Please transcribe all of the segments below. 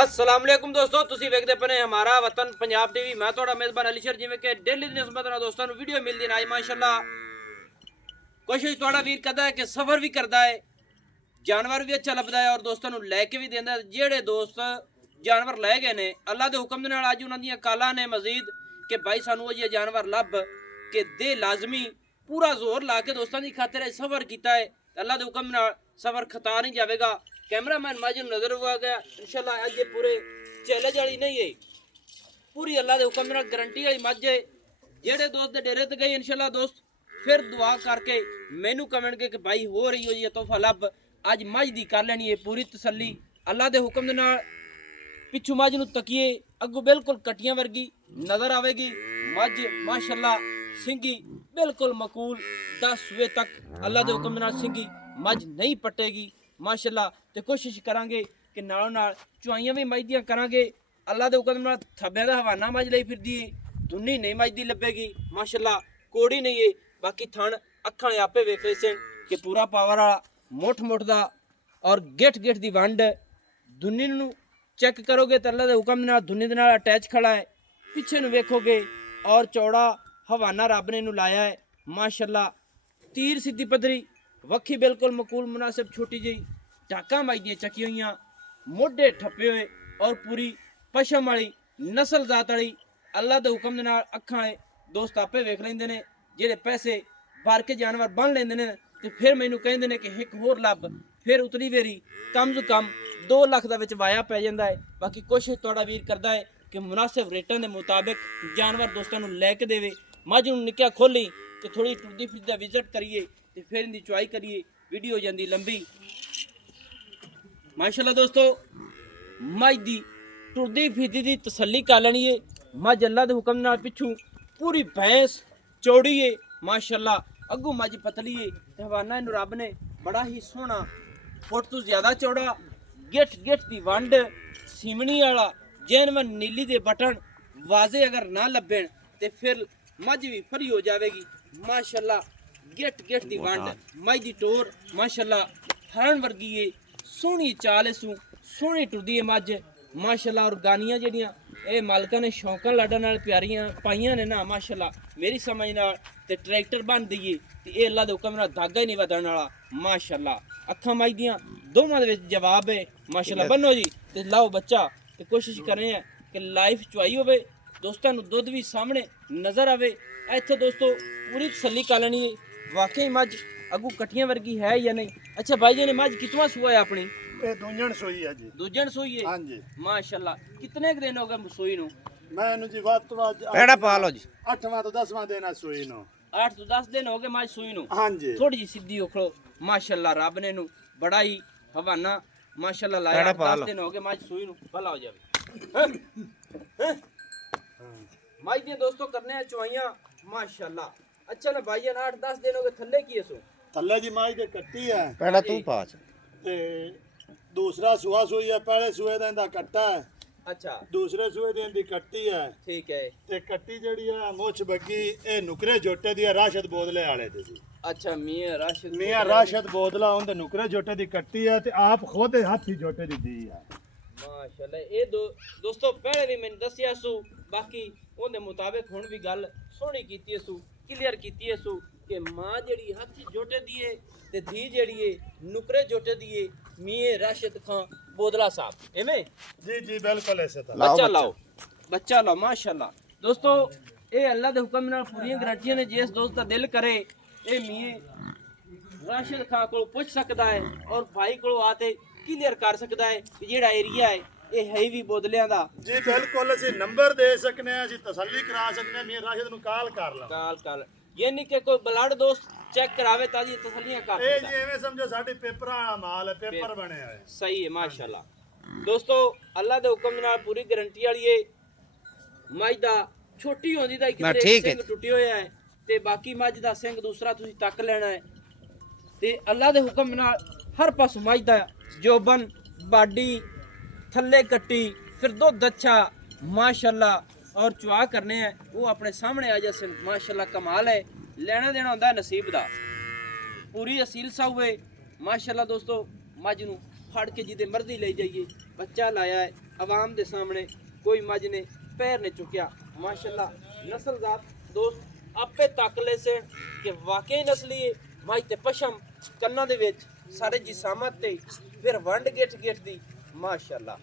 अस्सलाम वालेकुम दोस्तों, ਤੁਸੀਂ ਵੇਖਦੇ ਪਏ ਹਮਾਰਾ ਵਤਨ ਪੰਜਾਬ ਟੀਵੀ। ਮੈਂ ਤੁਹਾਡਾ ਮੇਜ਼ਬਾਨ ਅਲੀਸ਼ਰ। ਜਿਵੇਂ ਕਿ ਡੇਲੀ ਦੀ ਨਿਸਬਤ ਨਾਲ ਦੋਸਤਾਂ ਨੂੰ ਵੀਡੀਓ ਮਿਲਦੀ ਨਾ ਮਾਸ਼ਾਅੱਲਾ ਕੋਸ਼ਿਸ਼ ਤੁਹਾਡਾ ਵੀਰ ਕਰਦਾ ਹੈ ਕਿ ਸਫ਼ਰ ਵੀ ਕਰਦਾ ਹੈ, ਜਾਨਵਰ ਵੀ ਅੱਛਾ ਲੱਭਦਾ ਹੈ ਔਰ ਦੋਸਤਾਂ ਨੂੰ ਲੈ ਕੇ ਵੀ ਦਿੰਦਾ ਹੈ। ਜਿਹੜੇ ਦੋਸਤ ਜਾਨਵਰ ਲੈ ਗਏ ਨੇ ਅੱਲਾ ਦੇ ਹੁਕਮ ਦੇ ਨਾਲ ਅੱਜ ਉਹਨਾਂ ਦੀਆਂ ਕਾਲਾਂ ਨੇ ਮਜ਼ੀਦ ਕਿ ਭਾਈ ਸਾਨੂੰ ਉਹ ਜਾਨਵਰ ਲੱਭ ਕੇ ਦੇ ਲਾਜ਼ਮੀ पूरा जोर ला के दोस्तों की खातिर सफ़र किया है। अल्लाह के हुक्म नाल सफ़र खता नहीं जाएगा। कैमरामैन माजिद नज़र हुआ गया इंशाल्लाह अज पूरे चैलेंज वाली नहीं है, पूरी अल्लाह के हुक्म नाल गारंटी वाली मज है। जेडे दोस्त डेरे ते गए इंशाल्लाह दोस्त फिर दुआ करके मैनू कमेंट कि भाई हो रही हो जी तोहफा लब अज मझ दी कर लेनी है पूरी तसली अल्लाह के हुक्म दे नाल। पिछू मझ नूं तकीए अगों बिल्कुल कटियां वर्गी नज़र आवेगी। मझ माशाअल्लाह सिंगी बिल्कुल मकूल 10 सूए तक अल्लाह के हुक्म नाल सिंगी मझ नहीं पटेगी माशाअल्लाह। ते कोशिश करांगे कि नालों नाल चुआइयां भी मझ दियां करांगे। अल्लाह के हुक्म नाल थब्बे दा हवाना मझ लई फिरदी दुन्नी नहीं मझ दी लभेगी माशाअल्लाह। कोड़ी नहीं है बाकी थण अखां आपे वेख रहे सन कि पूरा पावर वाला मुठ दा और गिठ दी वंड दुन्नी नूं चेक करोगे तो अल्लाह के हुक्म नाल दुन्नी दे नाल अटैच खड़ा है। पिछे नूं वेखोगे और चौड़ा हवाना रब ने नूं लाया है माशाअल्लाह। तीर सीधी पदरी वक्खी बिल्कुल मकूल मुनासिब छोटी जी टाका माई दी चकी हुई मोढे ठप्पे हुए और पूरी पशम वाली नस्ल जात वाली अल्लाह के हुक्म दे नाल अखां दोस्त आपे वेख लेंदे ने। जेडे पैसे भर के जानवर बन लेंदे ने ते फिर मैनू कहंदे ने कि एक होर लभ फिर उतली वेरी कम से कम 2 लाख दा विच वाया पै जांदा है। बाकी कोशिश तुहाडा वीर करदा है कि मुनासिब रेटां दे मुताबिक जानवर दोस्तां नूं लै के देवे। मझ नूं निक्का खोली तो थोड़ी टुरदी फिरदी विजिट करिए तो फिर इनकी चुआई करिए वीडियो हो जाती लंबी माशाअल्लाह। दोस्तों मझ दी टुरदी फिरदी दी तसल्ली कर लैनी है। मझ अल्लाह के हुक्म नाल पिछू पूरी भैंस चौड़ी है माशाअल्लाह। अगू मझ पतली है ते हवाना इनू रब ने बड़ा ही सोहना फुट तो ज़्यादा चौड़ा गिठ की वंड सीमनी वाला जैनवन नीली दे बटन वाजे अगर ना लभे तो फिर मझ भी फरी हो जाएगी माशाअल्लाह। गिठ की वंड मझ की टोर माशाअल्लाह हरण वर्गी है सोहनी चाल इसू सोहनी टुरदी है मझ माशाअल्लाह। और गानियां जड़ियां ये मालकां ने शौकां लाडां नाल प्यारियां पाइयां ने ना माशाअल्लाह मेरी समझ नाल ते ट्रैक्टर बन दईए ते ये अल्लाह दे हुक्म नाल धागा ही नहीं वधण वाला माशाअल्लाह। अखां मझ दियां दोवां दे विच जवाब है माशाअल्लाह। बनो जी ते लाओ बच्चा ते कोशिश करें कि लाइफ चुआई होवे दोस्तों नूं दुध भी सामने नज़र आवे। इत्थे दोस्तों पूरी तसल्ली कर लैनी है वाकई मझ अगू कटियां वर्गी है या नहीं। अच्छा भाई जी ने मझ कितवां सूआ है अपनी? ये दूजन सूई है जी। दूजन सूई है? हाँ जी माशाअल्लाह। कितने दिन हो गए सूई नूं? मैं जी बात तो आज पेड़ा पालो जी 8वां तो 10वां दिन है सूई नो। 8 तो 10 दिन हो गए मझ सूई नूं। हाँ जी थोड़ी जी सीधी उखड़ो माशाअल्लाह। रब ने नूं बड़ा ही हवाना माशाअल्लाह लाया। 10 दिन हो गए मझ सूई नूं भला हो जावे। मझ दी दोस्तों करने हैं चुआइयां माशाअल्लाह। अच्छा ना भाई 8-10 दिन हो गए थल्ले की सो थल्ले जी माई दे कट्टी है पेड़ा तू पाच ते दूसरा सूआ सूई है। पहले सूए दा इंदा कट्टा है अच्छा दूसरे सूए दी इंदी कट्टी है ठीक है। ते कट्टी जड़ी है मुछ बग्गी ए नुकरे जोटे दी है राशिद बोदले वाले दी जी। अच्छा मियां राशिद बोदला उनदे नुकरे जोटे दी कट्टी है ते आप खुद हाथी जोटे दी है माशाअल्लाह। ये दोस्तों पहले भी मैंने दसिया सू बाकी ਉਹਦੇ ਮੁਤਾਬਿਕ ਹੁਣ ਵੀ ਗੱਲ ਸੋਹਣੀ ਕੀਤੀ ਸੂ ਕਲੀਅਰ ਕੀਤੀ ਸੂ ਕਿ ਮਾਂ ਜਿਹੜੀ ਹੱਥੀ ਜੋਟੇ ਦੀ ਏ ਤੇ ਧੀ ਜਿਹੜੀ ਏ ਨੁਕਰੇ ਜੋਟੇ ਦੀ ਏ ਮੀਏ ਰਾਸ਼ਿਦ ਖਾਨ ਬੋਦਲਾ ਸਾਹਿਬ ਐਵੇਂ जी जी बिल्कुल ऐसे था। ਬੱਚਾ ਲਾਓ ਮਾਸ਼ਾਅੱਲਾ। ਦੋਸਤੋ ਇਹ ਅੱਲਾ ਦੇ ਹੁਕਮ ਨਾਲ ਪੂਰੀਆਂ ਗਰੰਟੀਆਂ ਨੇ। ਜਿਸ ਦੋਸਤ ਦਾ ਦਿਲ ਕਰੇ ਇਹ ਮੀਏ ਰਾਸ਼ਿਦ ਖਾਨ ਕੋਲ ਪੁੱਛ ਸਕਦਾ ਹੈ ਔਰ ਭਾਈ ਕੋਲ ਆ ਤੇ ਕਲੀਅਰ ਕਰ ਸਕਦਾ ਹੈ ਕਿ ਜਿਹੜਾ ਏਰੀਆ ਹੈ ਇਹ ਹੈ ਵੀ ਬੋਦਲਿਆਂ ਦਾ जी बिल्कुल ਅਸੀਂ ਨੰਬਰ ਦੇ ਸਕਨੇ ਆ ਅਸੀਂ ਤਸੱਲੀ ਕਰਾ ਸਕਨੇ ਮੀਆਂ ਰਾਸ਼ਿਦ ਨੂੰ ਕਾਲ ਕਰ ਲਾ ਕਾਲ ਯਾਨੀ ਕਿ ਕੋਈ ਬਲੱਡ ਦੋਸਤ ਚੈੱਕ ਕਰਾਵੇ ਤਾਂ ਜੀ ਤਸੱਲੀਆਂ ਕਰ ਇਹ ਸਕਦਾ। ਜੀ ਐਵੇਂ ਸਮਝੋ ਸਾਡੀ ਪੇਪਰਾਂ ਵਾਲਾ ਮਾਲ ਹੈ ਪੇਪਰ ਬਣਿਆ ਹੈ। ਸਹੀ ਹੈ ਮਾਸ਼ਾਅੱਲਾ। ਦੋਸਤੋ ਅੱਲਾ ਦੇ ਹੁਕਮ ਨਾਲ ਪੂਰੀ ਗਾਰੰਟੀ ਵਾਲੀ ਏ। ਮੱਝ ਦਾ ਛੋਟੀ ਹੁੰਦੀ ਦਾ ਇੱਕ ਸਿੰਘ ਟੁੱਟੇ ਹੋਇਆ ਹੈ ਤੇ ਬਾਕੀ ਮੱਝ ਦਾ ਸਿੰਘ ਦੂਸਰਾ ਤੁਸੀਂ ਤੱਕ ਲੈਣਾ ਹੈ ਤੇ ਅੱਲਾ ਦੇ ਹੁਕਮ ਨਾਲ ਹਰ ਪਾਸੋਂ ਮੱਝ ਦਾ ਜੋਬਨ ਬਾਡੀ थल्ले कट्टी फिर दुध अच्छा माशाअल्लाह और चुआ करने हैं वो अपने सामने आ जाए माशाअल्लाह। कमाल है लेना देना होंदा नसीब दा। पूरी असील सा हुए माशाअल्लाह। दोस्तों मझ नूं फड़ के जिदे मर्जी ले जाइए बच्चा लाया है आवाम के सामने कोई मज ने पैर ने चुकिया माशाल्लाह नस्लजात दोस्त आपे ताकले से कि वाकई नस्ली है मज ते पशम कन्ना दे विच सारे जिसामत ते फिर वंड गिठ गिठ दी माशाल्लाह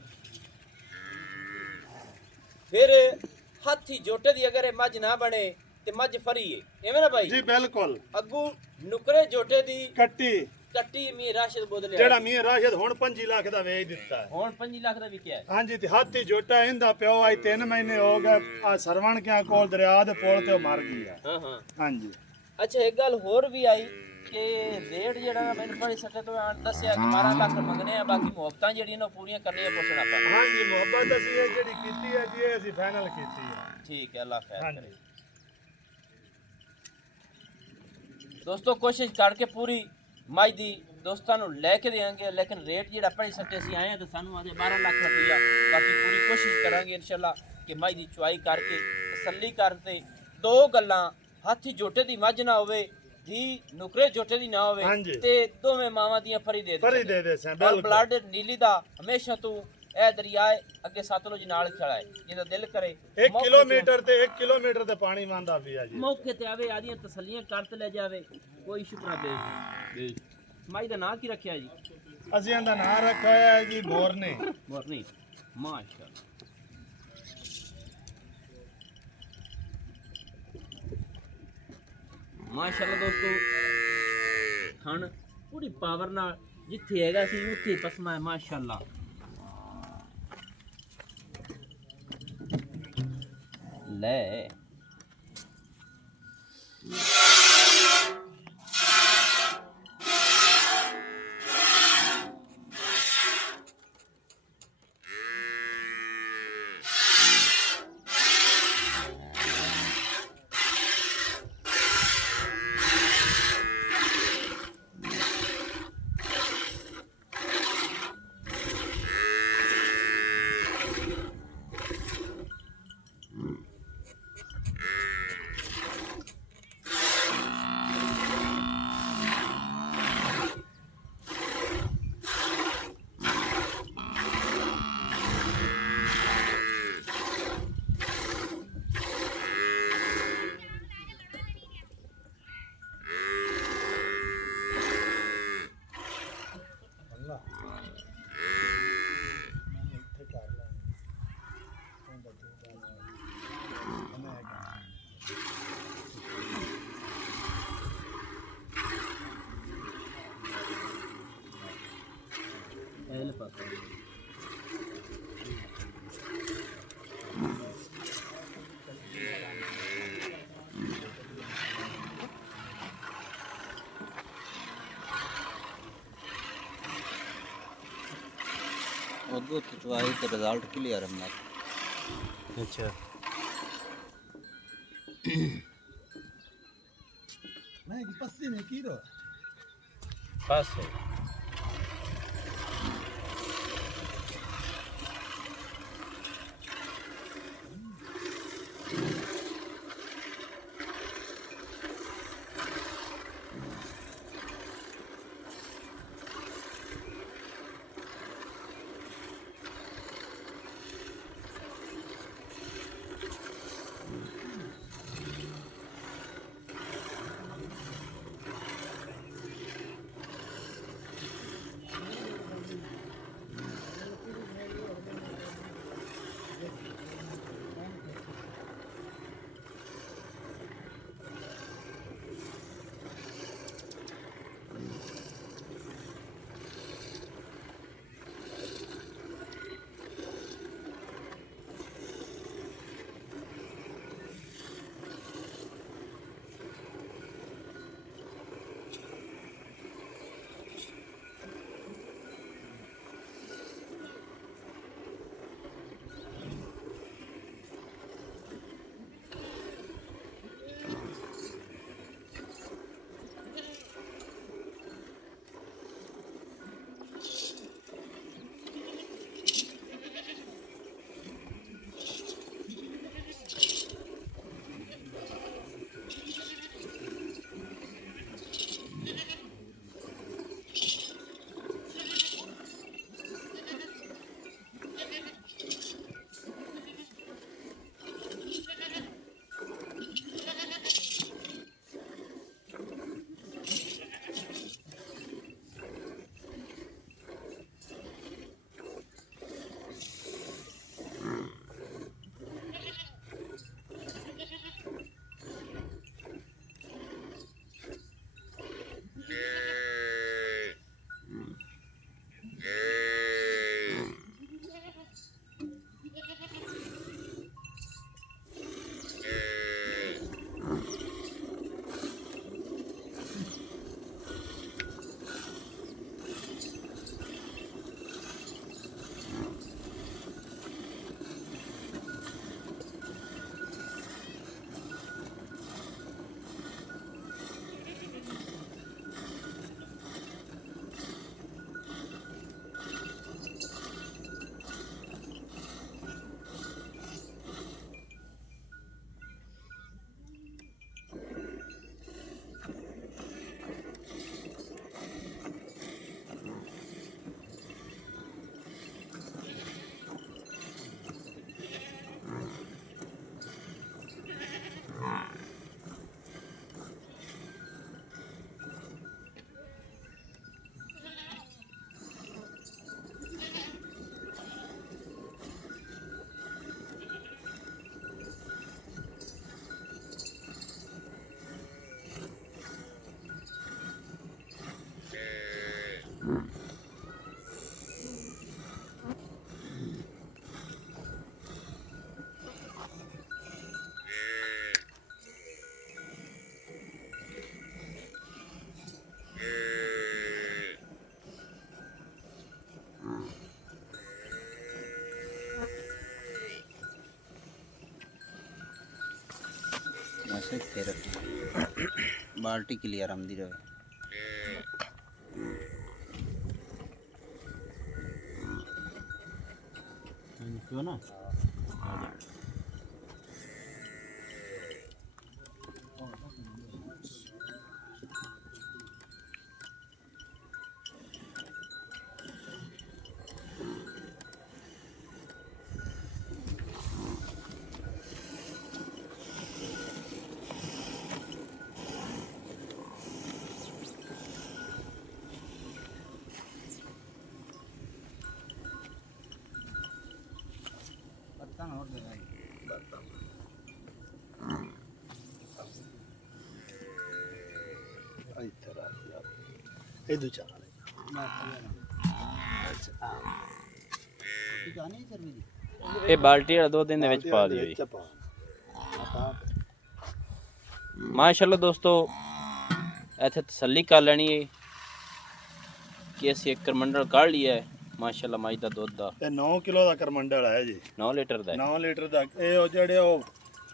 फिर हाथी जोटे दी अगर मज ना बने ते मज फरी है एवें ना भाई जी बिल्कुल अगू नुकरे जोटे दी ਕੱਟੀ ਕੱਟੀ ਮੀ ਰਾਸ਼ਦ ਬੋਦਲੇ ਜਿਹੜਾ ਮੀਆਂ ਰਾਸ਼ਦ ਹੁਣ 5 ਲੱਖ ਦਾ ਵੇਚ ਦਿੱਤਾ ਹੈ ਹੁਣ 5 ਲੱਖ ਦਾ ਵਿਕਿਆ ਹੈ ਹਾਂਜੀ ਤੇ ਹਾਥੀ ਜੋਟਾ ਇਹਦਾ ਪਿਓ ਆਈ 3 ਮਹੀਨੇ ਹੋ ਗਏ ਆ ਸਰਵਣ ਕਿਆ ਕੋਲ ਦਰਿਆ ਦੇ ਪੁਲ ਤੇ ਉਹ ਮਰ ਗਈ ਆ ਹਾਂ ਹਾਂ ਹਾਂਜੀ ਅੱਛਾ ਇੱਕ ਗੱਲ ਹੋਰ ਵੀ ਆਈ ਕਿ ਰੇਟ ਜਿਹੜਾ ਮੈਨੂੰ ਪੜੀ ਸਕੇ ਤੋਂ ਦੱਸਿਆ ਕਿ 12 ਲੱਖ ਮੰਗਨੇ ਆ ਬਾਕੀ ਮੁਹੱਬਤਾਂ ਜਿਹੜੀਆਂ ਨੇ ਪੂਰੀਆਂ ਕਰਨੀਆਂ ਪੁੱਛਣਾ ਆਪਾਂ ਹਾਂਜੀ ਮੁਹੱਬਤ ਅਸੀਂ ਇਹ ਜਿਹੜੀ ਕੀਤੀ ਹੈ ਜੀ ਇਹ ਅਸੀਂ ਫਾਈਨਲ ਕੀਤੀ ਹੈ ਠੀਕ ਹੈ ਅੱਲਾਹ ਖੈਰ ਹਾਂਜੀ। ਕਰੇ ਦੋਸਤੋ ਕੋਸ਼ਿਸ਼ ਕਰਕੇ ਪੂਰੀ ਮਾਈ ਦੀ ਦੋਸਤਾਂ ਨੂੰ ਲੈ ਕੇ ਦੇਵਾਂਗੇ ਲੇਕਿਨ ਰੇਟ ਜਿਹੜਾ ਪੜੀ ਸਕੇ ਅਸੀਂ ਆਏ ਤਾਂ ਸਾਨੂੰ ਆਦੇ 12 ਲੱਖ ਰੁਪਈਆ ਬਾਕੀ ਪੂਰੀ ਕੋਸ਼ਿਸ਼ ਕਰਾਂਗੇ ਇਨਸ਼ਾਅੱਲਾ ਕਿ ਮਾਈ ਦੀ ਚੁਆਈ ਕਰਕੇ ਤਸੱਲੀ ਕਰਦੇ ਦੋ ਗੱਲਾਂ ਹਾਥੀ ਜੋਟੇ ਦੀ ਮੱਝ ਨਾ ਹੋਵੇ ਦੀ ਨੁਕਰੇ ਜੋਟੇ ਦੀ ਨਾ ਹੋਵੇ ਹਾਂਜੀ। ਤੇ ਦੋਵੇਂ ਮਾਵਾਂ ਦੀਆਂ ਫਰੀ ਦੇ ਫਰੀ ਦੇ ਦੇ ਸਾਂ ਔਰ ਬਿਲਕੁਲ ਬਲੱਡ ਨੀਲੀ ਦਾ ਹਮੇਸ਼ਾ ਤੂੰ ਇਹ ਦਰਿਆਏ ਅੱਗੇ ਸਤਲੁਜ ਨਾਲ ਖੜਾ ਹੈ ਜਿਹਦਾ ਦਿਲ ਕਰੇ 1 ਕਿਲੋਮੀਟਰ ਤੇ 1 ਕਿਲੋਮੀਟਰ ਤੇ ਪਾਣੀ ਮੰਦਾ ਪਿਆ ਜੀ ਮੌਕੇ ਤੇ ਆਵੇ ਆਦੀਆਂ ਤਸੱਲੀਆਂ ਕਰਤ ਲੈ ਜਾਵੇ ਕੋਈ ਸ਼ੁਕਰਾ ਦੇ ਮਾਈ ਦਾ ਨਾਂ ਕੀ ਰੱਖਿਆ ਜੀ ਅਸੀਂ ਇਹਦਾ ਨਾਂ ਰੱਖਿਆ ਹੋਇਆ ਹੈ ਜੀ ਮੋਰਨੇ ਮੋਰਨੀ ਮਾਸ਼ਾਅੱਲਾ ਮਾਸ਼ਾਅੱਲਾ ਦੋਸਤੋ ਥਣ ਪੂਰੀ ਪਾਵਰ ਨਾਲ ਜਿੱਥੇ ਹੈਗਾ ਸੀ ਉੱਥੇ ਪਸਮਾ ਹੈ ਮਾਸ਼ਾਅੱਲਾ ਲੈ ਇਹਲੇ ਪਾਸੇ उर्दू तो चुवाई तो रिजल्ट क्लियर है हमारा अच्छा मैं पस्सी नहीं की रो बस है ऐसे फिर बाल्टी क्लियर आमदी रहे। क्यों ना और दे भाई इधर चला ਇਹ ਬਾਲਟੀ ਵਾਲਾ 2 ਦਿਨ ਦੇ ਵਿੱਚ ਪਾ ਦਿਓ ਜੀ। ਮਾਸ਼ਾਅੱਲਾ ਦੋਸਤੋ ਇੱਥੇ ਤਸੱਲੀ ਕਰ ਲੈਣੀ ਹੈ ਕਿ ਅਸੀਂ ਇੱਕ ਕਰਮੰਡਲ ਕੱਢ ਲਿਆ ਹੈ। ਮਾਸ਼ਾਅੱਲਾ ਮੱਝ ਦਾ ਦੁੱਧ ਦਾ ਇਹ 9 ਕਿਲੋ ਦਾ ਕਰਮੰਡਲ ਹੈ ਜੀ, 9 ਲੀਟਰ ਦਾ ਹੈ। 9 ਲੀਟਰ ਦਾ। ਇਹ ਉਹ ਜਿਹੜੇ ਉਹ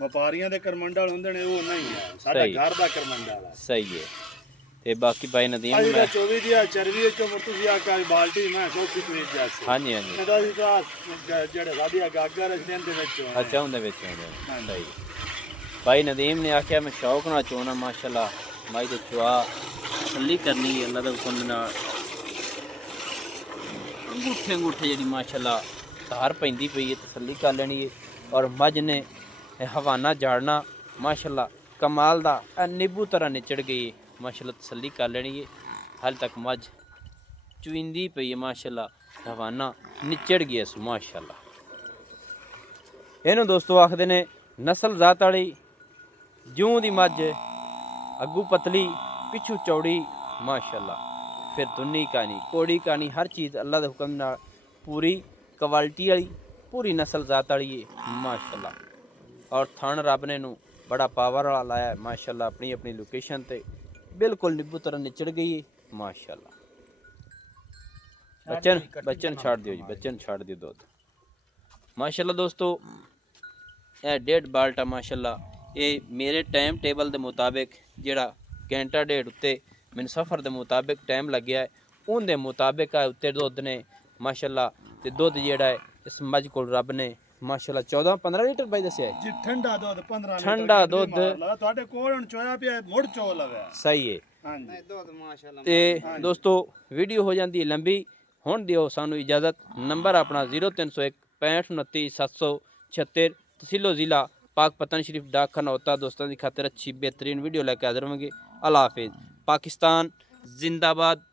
ਵਪਾਰੀਆਂ ਦੇ ਕਰਮੰਡਲ ਹੁੰਦੇ ਨੇ ਉਹ ਨਹੀਂ ਹੈ, ਸਾਡਾ ਸਹੀ। ਘਰ ਦਾ ਕਰਮੰਡਲ ਹੈ। ਸਹੀ ਹੈ। ਤੇ ਬਾਕੀ ਭਾਈ ਨਦੀਮ ਅਜੇ ਮੈਂ 24 ਦੀ ਚਰਬੀ ਚੋਂ ਮੁਰਤਜ਼ੀ ਆ ਕੇ ਬਾਲਟੀ ਮੈਂ ਸੌਖੀ ਪੀਸ ਜਾਸੀ। ਹਾਂਜੀ ਹਾਂਜੀ ਇਹਦਾ ਵੀ ਤਾਂ ਜਿਹੜੇ ਸਾਡੀਆਂ ਗਾਗਰ ਰਖਦੇ ਦੇ ਵਿੱਚ ਅੱਛਾ ਹੁੰਦੇ ਵਿੱਚ ਹੁੰਦੇ ਸਹੀ। ਭਾਈ ਨਦੀਮ ਨੇ ਆਖਿਆ ਮੈਂ ਸ਼ੌਕ ਨਾਲ ਚੋਣਾ ਮਾਸ਼ਾਅੱਲਾ ਮਾਈ ਦੇ ਚਵਾ ਤਸੱਲੀ ਕਰਨੀ ਹੈ ਅੱਲਾ ਦੇ ਹੁਕਮ ਦੇ ਨਾਲ। ਅੰਗੂਠੇ ਅੰਗੂਠੇ ਜਿਹੜੀ ਮਾਸ਼ਾਅੱਲਾ ਧਾਰ ਪੈਂਦੀ ਪਈ ਹੈ ਤਸੱਲੀ ਕਰ ਲੈਣੀ ਹੈ। ਔਰ ਮੱਝ ਨੇ ਇਹ ਹਵਾਨਾ ਝਾੜਨਾ ਮਾਸ਼ਾਅੱਲਾ ਕਮਾਲ ਦਾ ਨਿੰਬੂ ਤਰ੍ਹਾਂ ਨਿਚੜ ਗਈ ਹੈ ਮਾਸ਼ਾਅੱਲਾ ਤਸੱਲੀ ਕਰ ਲੈਣੀ ਹੈ। ਹਾਲੇ ਤੱਕ ਮੱਝ ਚੁਇੰਦੀ ਪਈ ਹੈ ਮਾਸ਼ਾਅੱਲਾ ਹਵਾਨਾ ਨਿਚੜ ਗਿਆ ਸੋ ਮਾਸ਼ਾਅੱਲਾ। ਇਹਨੂੰ ਦੋਸਤੋ ਆਖਦੇ ਨੇ ਨਸਲ ਜ਼ਾਤ ਵਾਲੀ ਜੂੰ ਦੀ ਮੱਝ ਅੱਗੂ ਪਤਲੀ ਪਿੱਛੂ ਚੌੜੀ ਮਾਸ਼ਾਅੱਲਾ। ਫਿਰ ਦੁੰਨੀ ਕਹਾਣੀ ਕੋੜੀ ਕਹਾਣੀ ਹਰ ਚੀਜ਼ ਅੱਲਾ ਦੇ ਹੁਕਮ ਨਾਲ ਪੂਰੀ ਕੁਆਲਿਟੀ ਵਾਲੀ ਪੂਰੀ ਨਸਲ ਜ਼ਾਤ ਵਾਲੀ ਹੈ ਮਾਸ਼ਾਅੱਲਾ। ਔਰ ਥਣ ਰੱਬ ਨੇ ਨੂੰ ਬੜਾ ਪਾਵਰ ਵਾਲਾ ਲਾਇਆ ਮਾਸ਼ਾਅੱਲਾ। ਆਪਣੀ ਆਪਣੀ ਲੋਕੇਸ਼ਨ ਤੇ ਬਿਲਕੁਲ ਨਿੰਬੂ ਤਰ੍ਹਾਂ ਨਿਚੜ ਗਈ ਹੈ ਮਾਸ਼ਾਅੱਲਾ। ਬੱਚਨ ਛੱਡ ਦਿਓ ਜੀ, ਬੱਚਨ ਛੱਡ ਦਿਓ ਦੁੱਧ ਮਾਸ਼ਾਅੱਲਾ। ਦੋਸਤੋ ਇਹ 1.5 ਬਾਲਟਾ ਮਾਸ਼ਾਅੱਲਾ ਇਹ ਮੇਰੇ ਟਾਈਮ ਟੇਬਲ ਦੇ ਮੁਤਾਬਿਕ ਜਿਹੜਾ ਘੰਟਾ ਡੇਢ ਉੱਤੇ ਮੈਨੂੰ ਸਫ਼ਰ ਦੇ ਮੁਤਾਬਿਕ ਟਾਈਮ ਲੱਗਿਆ ਹੈ ਉਹਦੇ ਮੁਤਾਬਿਕ ਆ ਉੱਤੇ ਦੁੱਧ ਨੇ ਮਾਸ਼ਾਅੱਲਾ। ਤੇ ਦੁੱਧ ਜਿਹੜਾ ਹੈ ਇਸ ਮੱਝ ਕੋਲ ਰੱਬ ਨੇ ਮਾਸ਼ਾਅੱਲਾ 14-15 ਲੀਟਰ ਬਾਈ ਦੱਸਿਆ ਹੈ ਜੀ। ਠੰਡਾ ਦੁੱਧ 15 ਲੀਟਰ ਠੰਡਾ ਦੁੱਧ ਤੁਹਾਡੇ ਕੋਲ ਹੁਣ ਚੋਇਆ ਪਿਆ ਮੁੜ ਚੋ ਲਵੇ। ਸਹੀ ਹੈ। ਹਾਂਜੀ ਦੁੱਧ ਮਾਸ਼ਾਅੱਲਾ। ਤੇ ਦੋਸਤੋ ਵੀਡੀਓ ਹੋ ਜਾਂਦੀ ਹੈ ਲੰਬੀ। ਹੁਣ ਦਿਓ ਸਾਨੂੰ ਇਜਾਜ਼ਤ। ਨੰਬਰ ਆਪਣਾ 0301 65 29 776 ਤਹਿਸੀਲੋ ਜ਼ਿਲ੍ਹਾ पाकपतन शरीफ डाकखाना होता। दोस्तों की खातिर अच्छी बेहतरीन वीडियो लेकर हाजिर होंगे। अल्लाह हाफिज़। पाकिस्तान जिंदाबाद।